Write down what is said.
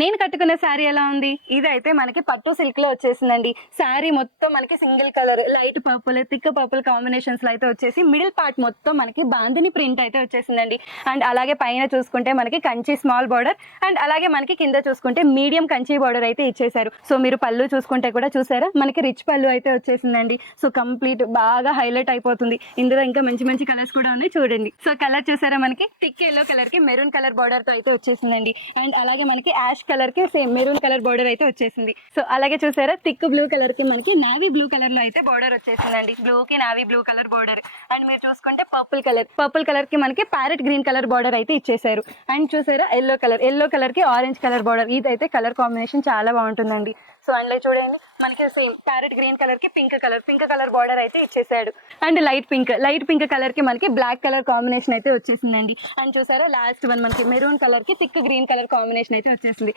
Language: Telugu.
నేను కట్టుకున్న శారీ ఎలా ఉంది? ఇదైతే మనకి పట్టు సిల్క్ లో వచ్చేసిందండి. శారీ మొత్తం మనకి single colour light purple thick purple combinations లో అయితే వచ్చేసి మిడిల్ పార్ట్ మొత్తం మనకి బాందిని ప్రింట్ అయితే వచ్చేసిందండి. అండ్ అలాగే పైన చూసుకుంటే మనకి కంచి స్మాల్ బార్డర్ అండ్ అలాగే మనకి కింద చూసుకుంటే మీడియం కంచి బార్డర్ అయితే ఇచ్చేసారు. సో మీరు పళ్ళు చూసుకుంటే కూడా చూసారా మనకి రిచ్ పళ్ళు అయితే వచ్చేసిందండి. సో కంప్లీట్ బాగా హైలైట్ అయిపోతుంది. ఇందులో ఇంకా మంచి మంచి కలర్స్ కూడా ఉన్నాయి చూడండి. సో కలర్ చూసారా మనకి థిక్ ఎల్లో కలర్ కి మెరూన్ కలర్ బార్డర్ తో అయితే వచ్చేసిందండి. అండ్ అలాగే మనకి యాష్ కలర్ కి సేమ్ మెరూన్ కలర్ బార్డర్ అయితే వచ్చేసింది. సో అలాగే చూసారా థిక్ బ్లూ కలర్ కి మనకి నావీ బ్లూ కలర్ లో అయితే బార్డర్ వచ్చేసిందండి. బ్లూ కి navy blue colour border. And మీరు చూసుకుంటే పర్పుల్ కలర్ కి మనకి ప్యారెట్ గ్రీన్ కలర్ బార్డర్ అయితే ఇచ్చేసారు. అండ్ చూసారా ఎల్లో కలర్ కి ఆరెంజ్ కలర్ బార్డర్. ఇదైతే కలర్ కాంబినేషన్ చాలా బాగుంటుందండి. సో అందులో చూడండి మనకి సేమ్ ప్యారెట్ గ్రీన్ కలర్ కి పింక్ కలర్ బార్డర్ అయితే ఇచ్చేసాడు. అండ్ లైట్ పింక్ కలర్ కి మనకి బ్లాక్ కలర్ కాంబినేషన్ అయితే వచ్చేసిందండి. అండ్ చూసారా లాస్ట్ వన్ మనకి మెరూన్ కలర్ కి థిక్ గ్రీన్ కలర్ కాంబినేషన్ అయితే వచ్చేసింది.